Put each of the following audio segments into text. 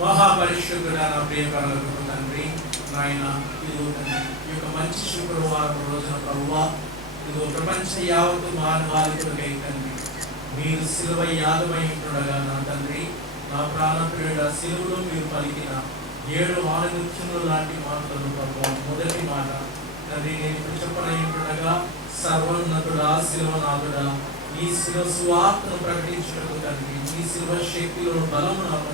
మహాపరిశుద్ధుడా నా ప్రియకరులకు తండ్రి నాయన ఇదిగో తండ్రి ఈ యొక్క మంచి శుక్రవారం రోజున ప్రభువా ఇదిగో ప్రపంచ యావత్తు మానవాళికులకై తండ్రి మీరు సిలువ యాగమై ఉంటుండగా నా తండ్రి నా ప్రాణప్రియుడ సిలువలో మీరు పలికిన ఏడు వానముఖ్యములు లాంటి మాటలను ప్రభువా మొదటి మాట తండ్రి నేను ఇప్పుడు చెప్పనై ఉంటుండగా సర్వోన్నతుడా శిలవనాథుడా ఈ శివ స్వార్థను ప్రకటించడం తండ్రి ఈ శివ శక్తిలో బలము నాకు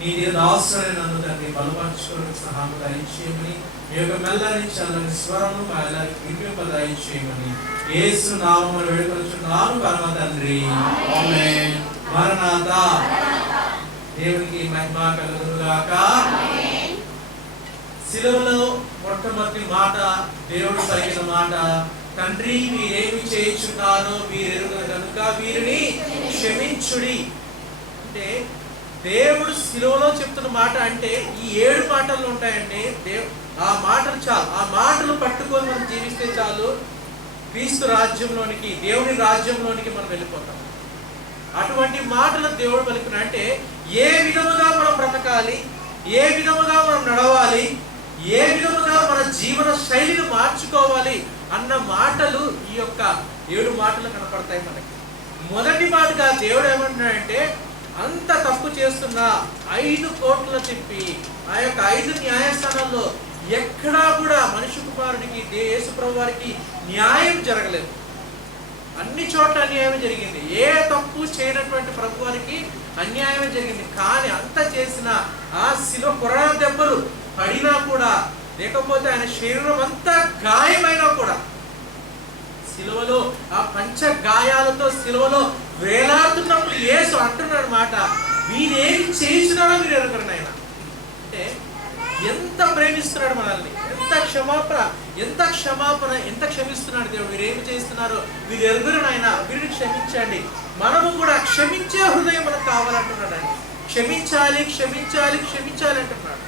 నీ రాసుని నన్ను తండ్రి బలపరచుకుని సహాయం దయచేయమని మీ యొక్క మెల్లని చల్లని స్వరము మా ఎలాంటి దయచేయమని ఏసు నామములు వేడుకొచ్చున్నాను పరమ తండ్రి మరణాత. దేవునికి మహిమ కలుగుగాక శిలువలో మొట్టమొదటి మాట దేవుడు పలికిన మాట తండ్రి మీరేమి చేయించున్నారో మీరు కనుక వీరిని క్షమించుడి. అంటే దేవుడు శిలువలో చెప్తున్న మాట అంటే ఈ ఏడు మాటలు ఉంటాయండి. దేవ్ ఆ మాటలు చాలు. ఆ మాటలు పట్టుకొని మనం జీవిస్తే చాలు క్రీస్తు రాజ్యంలోనికి దేవుని రాజ్యంలోనికి మనం వెళ్ళిపోతాం. అటువంటి మాటలు దేవుడు పలికిన అంటే ఏ విధముగా మనం బ్రతకాలి ఏ విధముగా మనం నడవాలి ఏ విధముగా మన జీవన శైలిని మార్చుకోవాలి అన్న మాటలు ఈ యొక్క ఏడు మాటలు కనపడతాయి మనకి. మొదటి మాటగా దేవుడు ఏమంటున్నాడంటే అంత తప్పు చేస్తున్న ఐదు కోట్ల చెప్పి ఆ యొక్క ఐదు న్యాయస్థానాల్లో ఎక్కడా కూడా మనిషి కుమారుడికి దే- వారికి న్యాయం జరగలేదు. అన్ని చోట్ల అన్యాయం జరిగింది. ఏ తప్పు చేయనటువంటి ప్రభు వారికి అన్యాయం జరిగింది. కానీ అంత చేసిన ఆ శిలో కొరడ దెబ్బలు పడినా కూడా లేకపోతే ఆయన శరీరం అంతా గాయమైనా కూడా సిలువలో ఆ పంచ గాయాలతో సిలువలో వేలాడుతున్నప్పుడు యేసు అంటున్నాడు మాట వీరేమి చేసినాడో మీరు ఎరగరు ఆయన అంటే ఎంత ప్రేమిస్తున్నాడు మనల్ని ఎంత క్షమాపణ ఎంత క్షమాపణ ఎంత క్షమిస్తున్నాడు దేవుడు మీరు చేస్తున్నారో మీరు ఎరుగురు నాయన వీరిని క్షమించండి. మనము కూడా క్షమించే హృదయం మనకు కావాలంటున్నాడు ఆయన. క్షమించాలి క్షమించాలి క్షమించాలి అంటున్నాడు.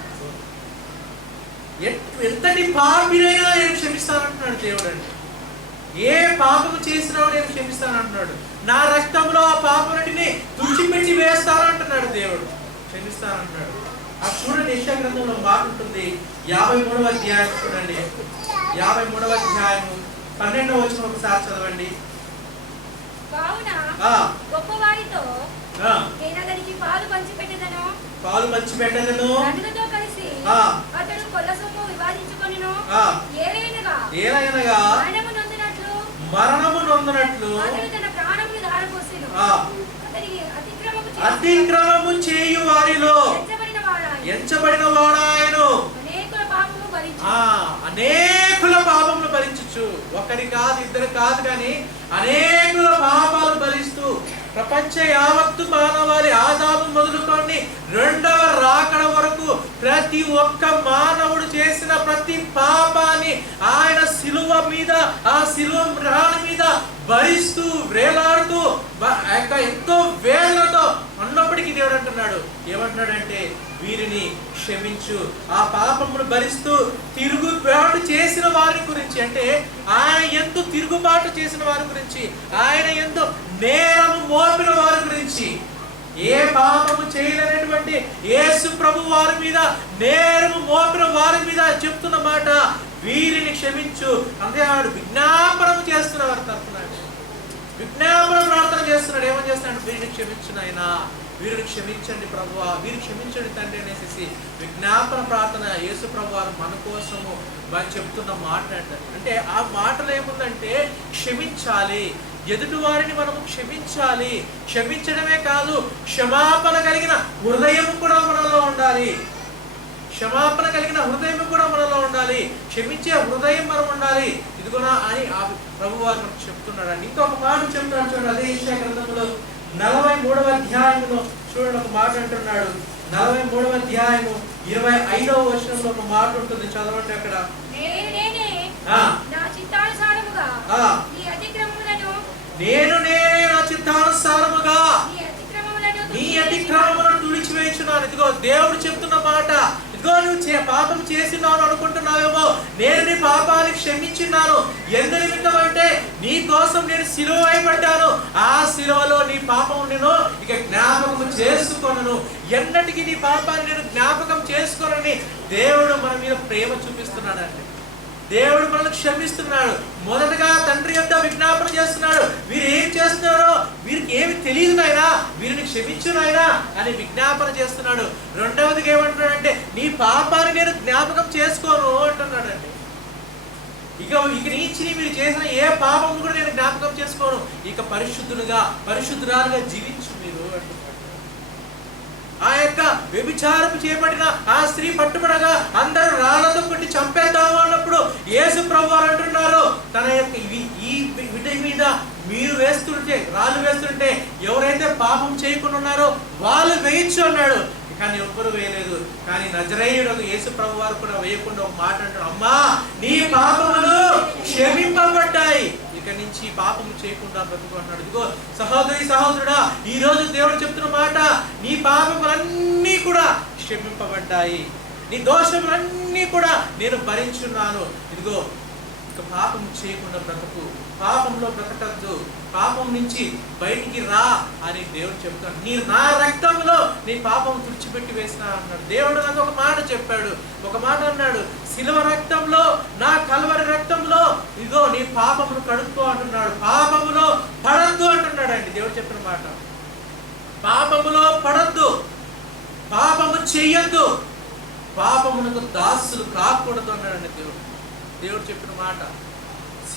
ఎంతటి పాపినైనా నేను క్షమిస్తానంటున్నాడు దేవుడు అండి. ఏ పాపము చేసినా నేను క్షమిస్తానంటున్నాడు. నా రక్తంలో ఆ పాపనటిని తుడిచిపెట్టి వేస్తానంటున్నాడు దేవుడు. క్షమిస్తానంటున్నాడు. ఆ చూడండి యెషయా గ్రంథంలో మాట ఉంటుంది. యాభై మూడవ అధ్యాయం చూడండి. యాభై మూడవ అధ్యాయము పన్నెండవ వచ్చిన ఒకసారి చదవండి. గొప్పవారితో ఆ, నేను అతనికి పాలు పాలు మంచి పెట్టదను కలిసి. అతడు వివాదించుకొనిను. ఏలైనగా మరణము నొందినట్లు అతిక్రమము చేయు వారిలో ఎంచబడిన వాడాయను. అనేకుల పాపము భరించి. ఆ అనేకుల పాపములు భరించచ్చు ఒకరి కాదు ఇద్దరు కాదు కానీ అనేకుల పాపాలు భరిస్తూ ప్రపంచ యావత్తు మానవాళి ఆదాము మొదలుకొని రెండవ రాకడ వరకు ప్రతి ఒక్క మానవుడు చేసిన ప్రతి పాపాన్ని ఆయన శిలువ మీద ఆ శిలువ రాణి మీద భరిస్తూ వేలాడుతూ ఆ యొక్క ఎంతో వేళ్ళతో ఉన్నప్పటికీ దేవుడు అంటున్నాడు. ఏమంటున్నాడంటే వీరిని క్షమించు. ఆ పాపమును భరిస్తూ తిరుగుబాటు చేసిన వారి గురించి అంటే ఆయన ఎందు తిరుగుబాటు చేసిన వారి గురించి ఆయన ఎందు నేరము మోపిన వారి గురించి ఏ పాపము చేయలేనటువంటి యేసు ప్రభు వారి మీద నేరము మోపిన వారి మీద చెప్తున్న మాట వీరిని క్షమించు. అంటే ఆడు విజ్ఞాపనం చేస్తున్న వారి తరఫున విజ్ఞాపన ప్రార్థన చేస్తున్నాడు. ఏమని చేస్తున్నాడు? వీరిని క్షమించు నాయనా. వీరిని క్షమించండి ప్రభువా వీరు క్షమించండి తండ్రి అనేసి విజ్ఞాపన ప్రార్థన యేసు ప్రభు వారు మన కోసము వారు చెప్తున్న మాట అంటే. ఆ మాటలు ఏముందంటే క్షమించాలి. ఎదుటి వారిని మనము క్షమించాలి. క్షమించడమే కాదు క్షమాపణ కలిగిన హృదయం కూడా మనలో ఉండాలి. క్షమాపణ కలిగిన హృదయం కూడా మనలో ఉండాలి. క్షమించే హృదయం మనం ఉండాలి. ఇదిగోనా అని ఆ ప్రభు వారు మనకు చెప్తున్నాడు అండి ఇంకొక మాట చెప్తున్నాడు చూడండి అదే ఈశా గ్రంథంలో. నలభై మూడవ అధ్యాయంలో చూడండి ఒక మాట అంటున్నాడు. నలభై మూడవ అధ్యాయము ఇరవై ఐదవ వచనంలో ఒక మాట ఉంటుంది. చదవండి అక్కడ. నేను నేనే నా చిత్తానుసారముగా నీ అతిక్రమములను నేను నేనే నా చిత్తానుసారముగా నీ ఇదిగో నువ్వు చే పాపం చేసినావు అనుకుంటున్నావేమో? నేను నీ పాపాన్ని క్షమించినాను. ఎందు నిమిత్తం అంటే నీ కోసం నేను సిలువ అయిపడ్డాను ఆ సిలువలో నీ పాపం నేను ఇక జ్ఞాపకం చేసుకొనను. ఎన్నటికీ నీ పాపాన్ని నేను జ్ఞాపకం చేసుకోనని దేవుడు మన మీద ప్రేమ చూపిస్తున్నాడండి. దేవుడు మనల్ని క్షమిస్తున్నాడు. మొదటగా తండ్రి యొక్క విజ్ఞాపన చేస్తున్నాడు. వీరు ఏం చేస్తున్నారో వీరికి ఏమి తెలియదు నాయనా. వీరిని క్షమించు నాయనా అని విజ్ఞాపన చేస్తున్నాడు. రెండవదిగా ఏమంటున్నాడంటే నీ పాపాన్ని నేను జ్ఞాపకం చేసుకోను అంటున్నాడండి. ఇక ఇక నుంచి మీరు చేసిన ఏ పాపం కూడా నేను జ్ఞాపకం చేసుకోను. ఇక పరిశుద్ధులుగా పరిశుద్ధురాలుగా జీవించు మీరు అంటున్నాడు. ఆ యొక్క వ్యభిచారపు చేపట్టిన ఆ స్త్రీ పట్టుబడగా అందరూ రాళ్ళతో కొట్టి చంపేద్దాము అన్నప్పుడు యేసు ప్రభు అంటున్నారు తన యొక్క ఈ విటి మీద మీరు వేస్తుంటే రాళ్ళు వేస్తుంటే ఎవరైతే పాపం చేయకుండా ఉన్నారో వాళ్ళు వేయచ్చు అన్నాడు. కానీ ఎవ్వరు వేయలేదు. కానీ నజరేయుడు యేసు ప్రభు వారు కూడా వేయకుండా ఒక మాట అంటాడు అమ్మా నీ పాపములు క్షమి ఇక నుంచి పాపము చేయకుండా బ్రతుకు ఇదిగో సహోదరి సహోదరుడా ఈ రోజు దేవుడు చెప్తున్న మాట నీ పాపములన్నీ కూడా క్షమింపబడ్డాయి. నీ దోషములన్నీ కూడా నేను భరించున్నాను. ఇదిగో ఇక పాపం చేయకుండా బ్రతకు. పాపంలో బ్రతకద్దు. పాపం నుంచి బయటికి రా అని దేవుడు చెప్తాడు నీ నా రక్తంలో నీ పాపం తుడిచిపెట్టి వేసిన అన్నాడు. దేవుడు నాకు ఒక మాట చెప్పాడు. ఒక మాట అన్నాడు. శిలవ రక్తంలో నా కలవరి రక్తంలో పాపమును కడుక్కో అంటున్నాడు. పాపములో పడద్దు అంటున్నాడు అండి దేవుడు చెప్పిన మాట. పాపములో పడద్దు. పాపము చెయ్యొద్దు. పాపమునకు దాసులు కాకూడదు అన్నాడండి దేవుడు. దేవుడు చెప్పిన మాట.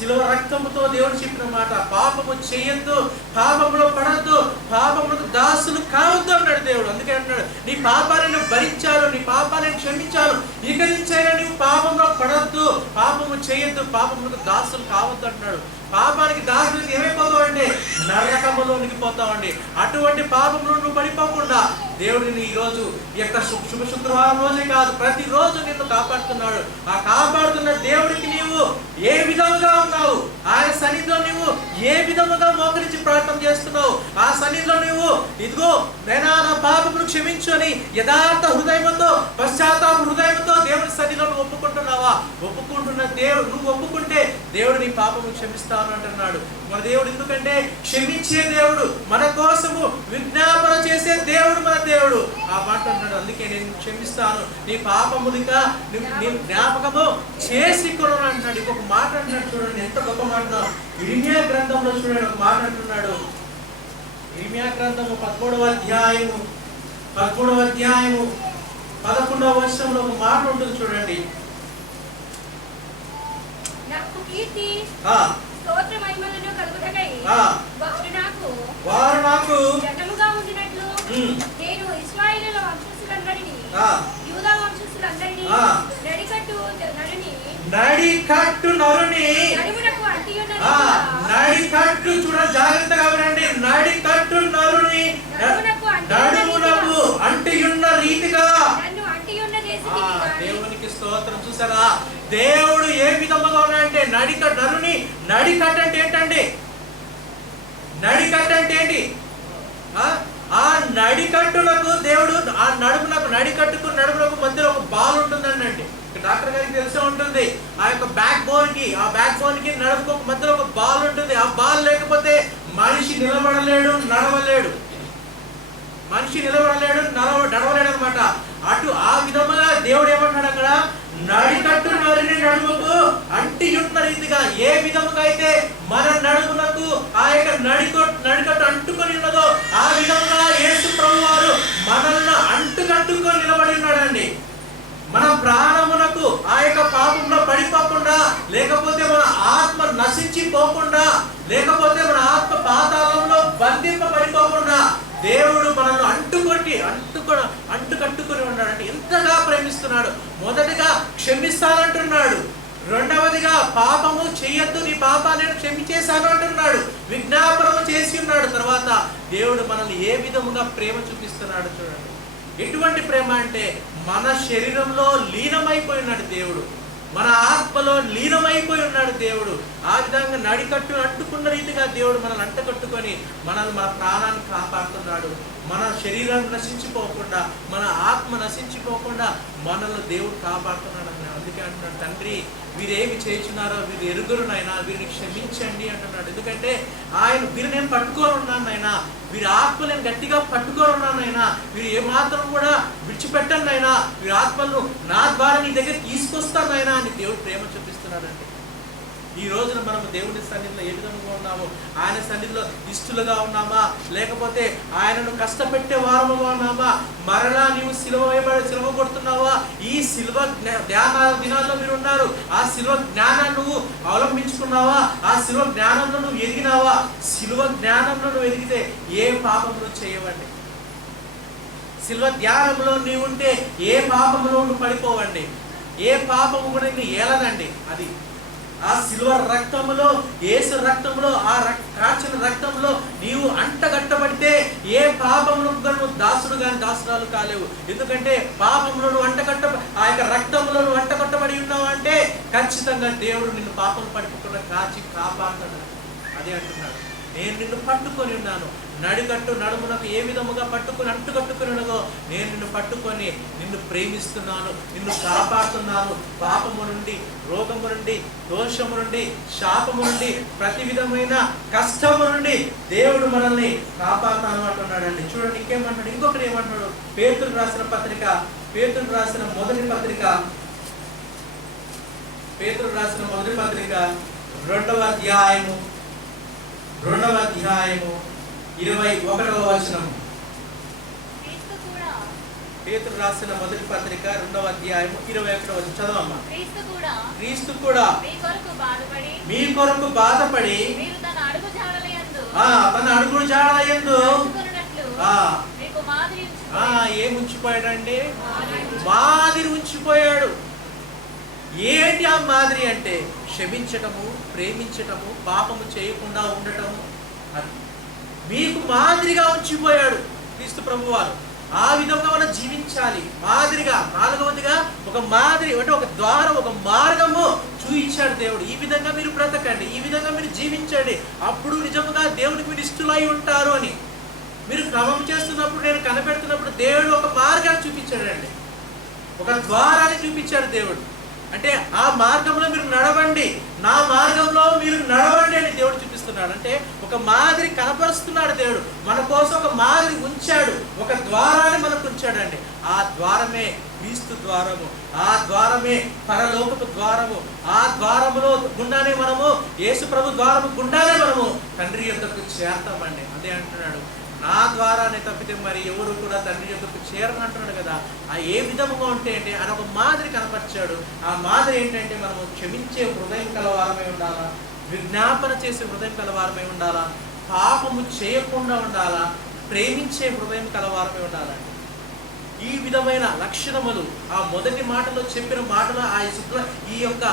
శిలువ రక్తముతో దేవుడు చెప్పిన మాట పాపము చేయొద్దు పాపములో పడద్దు పాపములకు దాసులు కావద్దు అన్నాడు దేవుడు. అందుకే అంటున్నాడు నీ పాపాలను నువ్వు భరించాను నీ పాపాలను క్షమించాను ఇక నుంచైనా నీవు పాపంలో పడద్దు పాపము చేయొద్దు పాపములకు దాసులు కావద్దు అంటున్నాడు. పాపానికి దాసులు ఏమైపోతావు అంటే నరకములోనికి పోతావండి. అటువంటి పాపంలో నువ్వు పడిపోకుండా దేవుడిని ఈ రోజు ఈ యొక్క శుభ శుక్రవారం రోజే కాదు ప్రతిరోజు నిన్ను కాపాడుతున్నాడు. ఆ కాపాడుతున్న దేవుడికి నీవు ఏ విధముగా ఉన్నావు? ఆయన సన్నిధిలో నీవు ఏ విధముగా మోకరించి ప్రార్థన చేస్తున్నావు? ఆ సన్నిధిలో నువ్వు ఇదిగో నేనా నా పాపమును క్షమించు అని యథార్థ హృదయంతో పశ్చాత్తాప హృదయంతో దేవుని సన్నిధిలో నువ్వు ఒప్పుకుంటున్నావా? ఒప్పుకుంటున్న దేవుడు నువ్వు ఒప్పుకుంటే దేవుడు నీ పాపము క్షమిస్తాను అంటున్నాడు. మన దేవుడు ఎందుకంటే క్షమించే దేవుడు. మన కోసము విజ్ఞాపన చేసే దేవుడు మన దేవుడు. ఆ మాట అంటున్నాడు అందుకే నేను క్షమిస్తాను. నీ పాపమునిక నీ- నీ జ్ఞాపకము చేసి అంటున్నాడు. ఇంకొక మాట అంటున్నాడు చూడండి. ఎంత గొప్ప మాట. ఇరిమియా గ్రంథంలో చూడండి. ఒక మాట అంటున్నాడు. ఇరిమియా గ్రంథము పదమూడవ అధ్యాయము పదమూడవ అధ్యాయము పదకొండవ వర్షంలో ఒక మాట ఉంటుంది చూడండి. కీర్తి. స్తోత్ర మహిమలను కలుగుటకై. వారు నాకు వారు నాకు జనముగా ఉండినట్లు నేను ఇస్రాయేలుల వంశస్థులందరినీ యూదా వంశస్థులందరినీ. నడికట్టు నడిని నడి కట్టు నరుని నడుమునకు అంటియున్న ఆ. రీతిగా నడి కట్టు చూడ జాగ్రత్తగా వినండి నడి కట్టు నరుని నడుమునకు అంటియున్న రీతిగా నన్ను దేవునికి స్తోత్రం. చూసారా? దేవుడు ఏ విధముగా ఉన్నాడంటే నడిక నరుని నడికట్ అంటే ఏంటండి? నడికట్ అంటే ఏంటి? ఆ? ఆ నడికట్టులకు దేవుడు ఆ నడుమునకు నడికట్టుకు నడుమునకు మధ్యలో ఒక బాల్ ఉంటుందండి. డాక్టర్ గారికి తెలిసే ఉంటుంది. ఆ యొక్క బ్యాక్ బోన్కి ఆ బ్యాక్ బోన్కి నడుపుకో మధ్యలో ఒక బాల్ ఉంటుంది. ఆ బాల్ లేకపోతే మనిషి నిలబడలేడు నడవలేడు. మనిషి నిలబడలేడు నడవ నడవలేడు అనమాట అటు ఆ విధముగా దేవుడు ఏమంటాడు అక్కడ? నడికట్టు నరిని నడుముకు అంటి ఉన్న రీతిగా ఏ విధముగా అయితే మన నడుమునకు ఆ యొక్క నడికొ నడికట్టు అంటుకొని ఉన్నదో ఆ విధముగా యేసు ప్రభు వారు మనల్ని అంటుకట్టుకొని నిలబడి ఉన్నాడండి. మన ప్రాణమునకు ఆ యొక్క పాపంలో పడిపోకుండా లేకపోతే మన ఆత్మ నశించిపోకుండా లేకపోతే మన ఆత్మ పాతాళంలో బంధింపబడిపోకుండా దేవుడు మనల్ని అంటుకొట్టి అంటుకొ అంటుకట్టుకుని ఉన్నాడంటే ఎంతగా ప్రేమిస్తున్నాడు. మొదటిగా క్షమిస్తానంటున్నాడు. రెండవదిగా పాపము చెయ్యొద్దు నీ పాపాన్ని నేను క్షమించేశాను అంటున్నాడు. విజ్ఞాపనము చేసి ఉన్నాడు. తర్వాత దేవుడు మనల్ని ఏ విధముగా ప్రేమ చూపిస్తున్నాడు చూడండి. ఎటువంటి ప్రేమ అంటే మన శరీరంలో లీనమైపోయి ఉన్నాడు దేవుడు. మన ఆత్మలో లీనమైపోయి ఉన్నాడు దేవుడు. ఆ విధంగా నడికట్టు అంటుకున్న రీతిగా దేవుడు మనల్ని అంటకట్టుకొని మనల్ని మన ప్రాణాన్ని కాపాడుతున్నాడు. మన శరీరాన్ని నశించిపోకుండా మన ఆత్మ నశించిపోకుండా మనల్ని దేవుడు కాపాడుతున్నాడు అని అందుకే అంటున్నాడు తండ్రి వీరేమి చేస్తున్నారో వీరు ఎరుగురు నాయనా వీరిని క్షమించండి అంటున్నాడు. ఎందుకంటే ఆయన వీరు నేను పట్టుకొని ఉన్నాను నాయనా వీరి ఆత్మ నేను గట్టిగా పట్టుకొని ఉన్నాను నాయనా వీరు ఏమాత్రం కూడా విడిచిపెట్టండి నాయనా వీరి ఆత్మలను నా ద్వారా నీ దగ్గర తీసుకొస్తాను నాయనా అని దేవుడు ప్రేమ చూపిస్తున్నాడండి. ఈ రోజున మనం దేవుని సన్నిధిలో ఏ విధంగా ఉన్నాము ఆయన సన్నిధిలో ఇష్టలుగా ఉన్నామా? లేకపోతే ఆయనను కష్టపెట్టే వారముగా ఉన్నామా? మరలా నీవు సిలువ సిలువ కొడుతున్నావా? ఈ సిలువ జ్ఞా- ధ్యాన దినాల్లో మీరు ఉన్నారు. ఆ సిలువ జ్ఞానాన్ని నువ్వు అవలంబించుకున్నావా? ఆ సిలువ జ్ఞానంలో నువ్వు ఎదిగినావా? సిలువ జ్ఞానంలో నువ్వు ఎదిగితే ఏ పాపములు చేయవండి. సిల్వ ధ్యానంలో నీవు ఉంటే ఏ పాపములో నువ్వు పడిపోవండి. ఏ పాపము కూడా నిన్ను ఏలదండి. అది ఆ సిల్వర్ రక్తములో ఏసు రక్తంలో ఆ రక్- కాచిన రక్తంలో నీవు అంటగట్టబడితే ఏ పాపంలో నువ్వు దాసుడు కానీ దాసురాలు కాలేవు. ఎందుకంటే పాపములో నువ్వు అంటగట్ట ఆ యొక్క రక్తంలో నువ్వు అంటగట్టబడి ఉన్నావు అంటే ఖచ్చితంగా దేవుడు నిన్ను పాపం పట్టుకుండా కాచి కాపాడుతాడు. అదే అంటున్నాడు. నేను నిన్ను పట్టుకొని ఉన్నాను. నడికట్టు నడుమునకు ఏ విధముగా పట్టుకుని అంటుకట్టుకునగో నేను నిన్ను పట్టుకొని నిన్ను ప్రేమిస్తున్నాను నిన్ను కాపాడుతున్నాను. పాపము నుండి రోగము నుండి దోషము నుండి శాపము నుండి ప్రతి విధమైన కష్టము నుండి దేవుడు మనల్ని కాపాడుతాను అంటున్నాడండి. చూడండి ఇంకేమంటాడు ఇంకొకటి ఏమంటున్నాడు? పేతులు రాసిన పత్రిక పేతులు రాసిన మొదటి పత్రిక పేతులు రాసిన మొదటి పత్రిక రెండవ అధ్యాయము రెండవ అధ్యాయము ఇరవై ఒకటవ వచనం. పేతురు రాసిన మొదటి పత్రిక రెండవ అధ్యాయము ఇరవై ఒకటవ చదవమ్మా. క్రీస్తు కూడా. క్రీస్తు కూడా. మీ కొరకు బాధపడి. మీ కొరకు బాధపడి. మీరు తన అడుగు జాడలయందు ఆ ఏం ఉంచిపోయాడండి? మాదిరి ఉంచిపోయాడు. ఏంటి ఆ మాదిరి అంటే? క్షమించటము ప్రేమించటము పాపము చేయకుండా ఉండటము. అది మీకు మాదిరిగా ఉంచిపోయాడు క్రీస్తు ప్రభువారు. ఆ విధంగా మనం జీవించాలి. మాదిరిగా నాలుగవదిగా ఒక మాదిరి అంటే ఒక ద్వారం ఒక మార్గము చూపించాడు దేవుడు. ఈ విధంగా మీరు బ్రతకండి ఈ విధంగా మీరు జీవించండి. అప్పుడు నిజంగా దేవుడికి మీరు ఇష్టలై ఉంటారు అని. మీరు క్రమం చేస్తున్నప్పుడు నేను కనిపెడుతున్నప్పుడు దేవుడు ఒక మార్గాన్ని చూపించాడండి. ఒక ద్వారాన్ని చూపించాడు దేవుడు. అంటే ఆ మార్గంలో మీరు నడవండి. నా మార్గంలో మీరు నడవండి అని దేవుడు చూపిస్తున్నాడు అంటే ఒక మాదిరి కనపరుస్తున్నాడు దేవుడు. మన కోసం ఒక మాదిరి ఉంచాడు. ఒక ద్వారాన్ని మనకు ఉంచాడండి. ఆ ద్వారమే క్రీస్తు ద్వారము. ఆ ద్వారమే పరలోకపు ద్వారము. ఆ ద్వారములో గుండానే మనము యేసు ప్రభు ద్వారము గుండానే మనము తండ్రి యొక్కకు చేరతామండి. అదే అంటున్నాడు. నా ద్వారానే తప్పితే మరి ఎవరు కూడా తండ్రి యొక్కకు చేరని అంటున్నాడు కదా. ఆ ఏ విధముగా ఉంటే అంటే ఆయన ఒక మాదిరి కనపరిచాడు. ఆ మాదిరి ఏంటంటే మనము క్షమించే హృదయం కలవారమై ఉండాలా? విజ్ఞాపన చేసే హృదయం కలవారమై ఉండాలా? పాపము చేయకుండా ఉండాలా? ప్రేమించే హృదయం కలవారమై ఉండాలండి ఈ విధమైన లక్షణములు ఆ మొదటి మాటలో చెప్పిన మాటలు ఆ శుక్ల ఈ యొక్క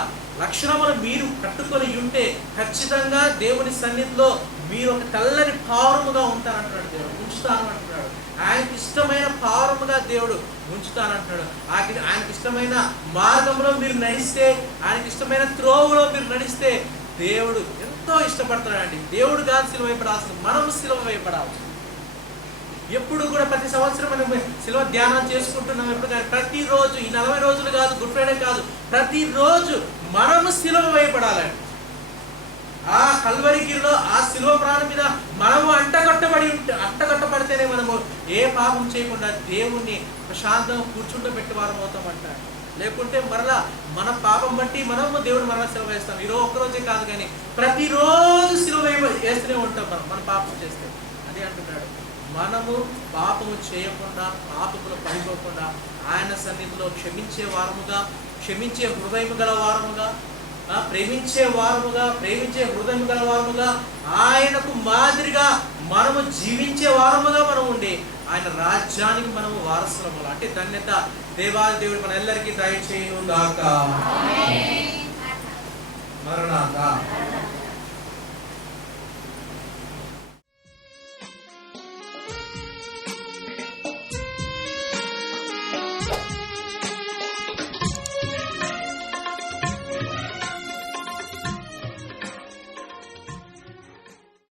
లక్షణములు మీరు కట్టుకొని ఉంటే ఖచ్చితంగా దేవుని సన్నిధిలో మీరు ఒక తెల్లని పావురముగా ఉంటారంటున్నాడు దేవుడు. ఉంచుతాను అంటున్నాడు ఆయనకి ఇష్టమైన పావురముగా దేవుడు ఉంచుతానంటున్నాడు. ఆయన ఆయనకి ఇష్టమైన మార్గంలో మీరు నడిస్తే ఆయనకి ఇష్టమైన త్రోవలో మీరు నడిస్తే దేవుడు ఎంతో ఇష్టపడతాడండి. దేవుడు కాదు సిలువ వేయబడాల్సింది మనము సిలువ వేయబడాలి ఎప్పుడు కూడా ప్రతి సంవత్సరం మనం సిలువ ధ్యానం చేసుకుంటున్నాం. ఎప్పుడు కానీ ప్రతిరోజు ఈ నలభై రోజులు కాదు గుడ్ ఫ్రైడే కాదు ప్రతిరోజు మనము సిలువ వేయబడాలండి ఆ కల్వరిగిరిలో ఆ శిలువ ప్రాణం మీద మనము అంటగట్టబడి ఉంటే అంటగట్టబడితేనే మనము ఏ పాపం చేయకుండా దేవుణ్ణి ప్రశాంతంగా కూర్చుంటబెట్టి వారం అవుతామంటాడు లేకుంటే మరలా మన పాపం బట్టి మనము దేవుడు మరలా సిలువ వేస్తాం. ఈరోజు ఒక్కరోజే కాదు కానీ ప్రతిరోజు సిలువ వేస్తూనే ఉంటాం మనం మన పాపం చేస్తే. అదే అంటున్నాడు. మనము పాపము చేయకుండా పాపములు పడిపోకుండా ఆయన సన్నిధిలో క్షమించే వారముగా క్షమించే హృదయం గల వారముగా ప్రేమించే వారముగా ప్రేమించే హృదయం గల వారముగా ఆయనకు మాదిరిగా మనము జీవించే వారముగా మనం ఉండి ఆయన రాజ్యానికి మనము వారసులము అంటే ధన్యత దేవాది దేవుడు మన దయచేయును దాకా మరణాక